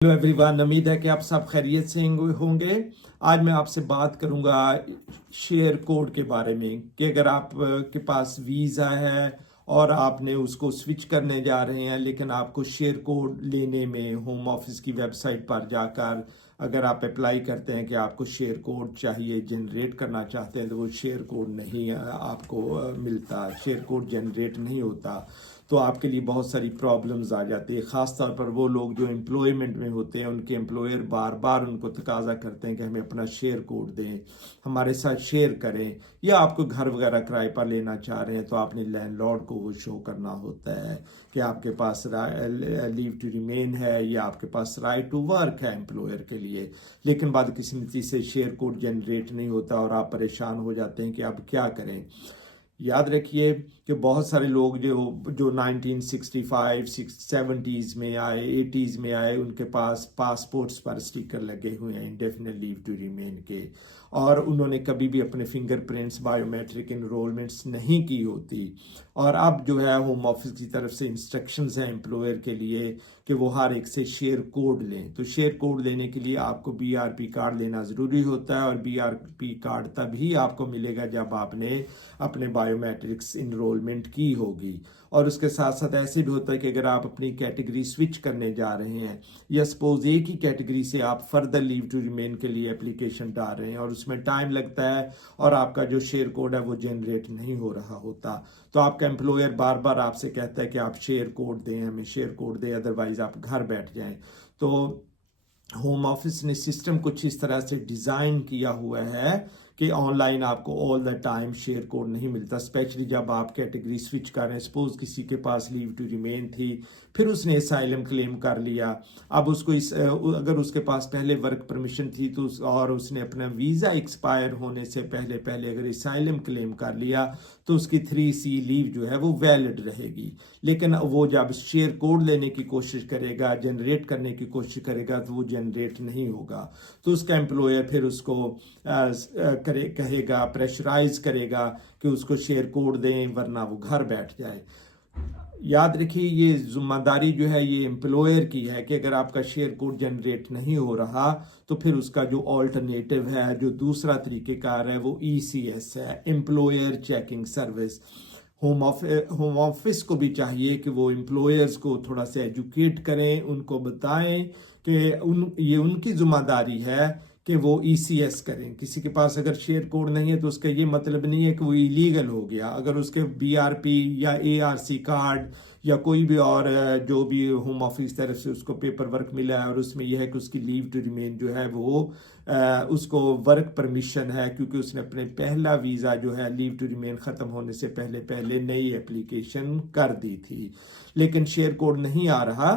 Hello everyone, उम्मीद है कि आप सब खैरियत से होंगे। आज मैं आपसे बात करूंगा शेयर कोड के बारे में कि अगर आप के पास वीज़ा है और आपने उसको स्विच करने जा रहे हैं, लेकिन आपको शेयर कोड लेने में होम ऑफिस की वेबसाइट पर जाकर अगर आप अप्लाई करते हैं कि आपको शेयर कोड चाहिए, जनरेट करना चाहते हैं, तो वो शेयर कोड नहीं आपको मिलता, शेयर कोड जनरेट नहीं होता, तो आपके लिए बहुत सारी प्रॉब्लम्स आ जाती है। ख़ास तौर पर वो लोग जो एम्प्लॉयमेंट में होते हैं, उनके एम्प्लॉयर बार बार उनको तकाजा करते हैं कि हमें अपना शेयर कोड दें, हमारे साथ शेयर करें, या आपको घर वगैरह किराए पर लेना चाह रहे हैं तो आपने लैंडलॉर्ड को वो शो करना होता है कि आपके पास लीव टू रिमेन है या आपके पास राइट टू वर्क है एम्प्लॉयर के लिए। लेकिन बाद किसी चीज़ से शेयर कोड जनरेट नहीं होता और आप परेशान हो जाते हैं कि अब क्या करें। याद रखिए कि बहुत सारे लोग जो 1965 70s में आए, 80s में आए, उनके पास पासपोर्ट्स पर स्टिकर लगे हुए हैं इंडेफिनिट लीव टू रिमेन के, और उन्होंने कभी भी अपने फिंगरप्रिंट्स बायोमेट्रिक इनरोलमेंट्स नहीं की होती। और अब जो है होम ऑफिस की तरफ से इंस्ट्रक्शंस हैं एम्प्लॉयर के लिए कि वो हर एक से शेयर कोड लें। तो शेयर कोड लेने के लिए आपको बीआरपी कार्ड लेना ज़रूरी होता है, और बीआरपी कार्ड तभी आपको मिलेगा जब आपने अपने बायोमेट्रिक्स इनरोलमेंट की होगी। और उसके साथ साथ ऐसे भी होता है कि अगर आप अपनी कैटेगरी स्विच करने जा रहे हैं, या सपोज एक ही कैटेगरी से आप फर्दर लीव टू रिमेन के लिए एप्लीकेशन डाल रहे हैं और उसमें टाइम लगता है और आपका जो शेयर कोड है वो जनरेट नहीं हो रहा होता, तो आपका एम्प्लॉयर बार बार आपसे कहता है कि आप शेयर कोड दें, हमें शेयर कोड दें, अदरवाइज आप घर बैठ जाएं। तो होम ऑफिस ने सिस्टम कुछ इस तरह से डिज़ाइन किया हुआ है कि ऑनलाइन आपको all the time share code नहीं मिलता, स्पेशली जब आप कैटेगरी स्विच कर रहे हैं। सपोज किसी के पास लीव टू रिमेन थी, फिर उसने असाइलम क्लेम कर लिया, अब उसको अगर उसके पास पहले वर्क परमिशन थी तो और उसने अपना वीज़ा एक्सपायर होने से पहले पहले अगर असाइलम क्लेम कर लिया तो उसकी 3C लीव जो है वो वैलिड रहेगी। लेकिन वो जब शेयर कोड लेने की कोशिश करेगा, जनरेट करने की कोशिश करेगा, तो वो जनरेट नहीं होगा। तो उसका एम्प्लॉयर फिर उसको कहेगा, प्रेशराइज करेगा कि उसको शेयर कोड दें, वरना वो घर बैठ जाए। याद रखिए, ये जिम्मेदारी जो है ये एम्प्लॉयर की है कि अगर आपका शेयर कोड जनरेट नहीं हो रहा तो फिर उसका जो ऑल्टरनेटिव है, जो दूसरा तरीक़ेकार है, वो ECS है, employer checking service. Home office को भी चाहिए कि वो एम्प्लॉयर्स को थोड़ा सा एजुकेट करें, उनको बताएं कि ये उनकी जिम्मेदारी है कि वो ECS करें। किसी के पास अगर शेयर कोड नहीं है तो उसका ये मतलब नहीं है कि वो इलीगल हो गया। अगर उसके BRP या ARC कार्ड या कोई भी और जो भी होम ऑफिस तरफ से उसको पेपर वर्क मिला है और उसमें यह है कि उसकी लीव टू रिमेन जो है वो उसको वर्क परमिशन है, क्योंकि उसने अपने पहला वीज़ा जो है लीव टू रिमेन ख़त्म होने से पहले पहले नई एप्लीकेशन कर दी थी, लेकिन शेयर कोड नहीं आ रहा,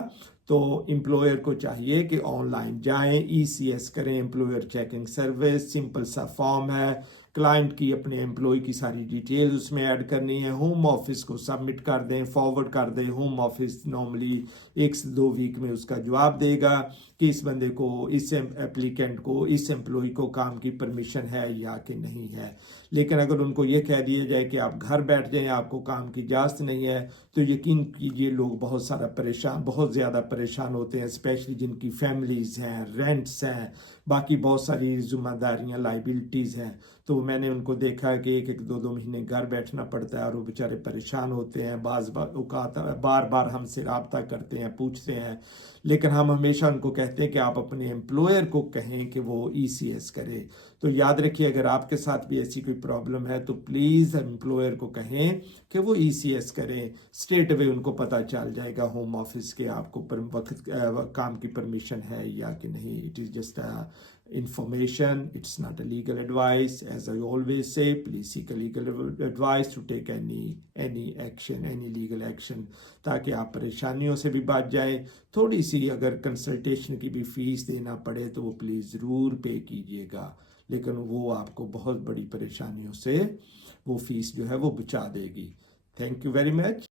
तो एम्प्लॉयर को चाहिए कि ऑनलाइन जाएं, ECS करें, एम्प्लॉयर चेकिंग सर्विस। सिंपल सा फॉर्म है, क्लाइंट की अपने एम्प्लॉय की सारी डिटेल्स उसमें ऐड करनी है, होम ऑफिस को सबमिट कर दें, फॉरवर्ड कर दें। होम ऑफिस नॉर्मली 1 से 2 वीक में उसका जवाब देगा कि इस बंदे को, इस एप्लीकेंट को, इस एम्प्लॉय को काम की परमिशन है या कि नहीं है। लेकिन अगर उनको ये कह दिया जाए कि आप घर बैठ जाएं, आपको काम की इजाज़त नहीं है, तो यकीन कीजिए लोग बहुत ज़्यादा परेशान होते हैं, स्पेशली जिनकी फैमिलीज़ हैं, रेंट्स हैं, बाकी बहुत सारी जिम्मेदारियां, लाइबिलिटीज़ हैं। तो मैंने उनको देखा है कि 1-2 महीने घर बैठना पड़ता है और वो बेचारे परेशान होते हैं। बार बार हमसे रब्ता करते हैं, पूछते हैं, लेकिन हम हमेशा उनको कहते हैं कि आप अपने एम्प्लॉयर को कहें कि वो ECS करे। तो याद रखिए, अगर आपके साथ भी ऐसी कोई प्रॉब्लम है तो प्लीज़ एम्प्लॉयर को कहें कि वो ECS करें। स्ट्रेट अवे उनको पता चल जाएगा होम ऑफिस के आपको वक्त काम की परमिशन है या कि नहीं। It is just information, it's not a legal advice. As I always say, please seek a legal advice to take any action, any legal action, ताकि आप परेशानियों से भी बच जाएं। थोड़ी सी अगर कंसल्टेशन की भी फीस देना पड़े तो वो प्लीज़ ज़रूर पे कीजिएगा, लेकिन वो आपको बहुत बड़ी परेशानियों से वो फीस जो है वो बचा देगी। Thank you very much.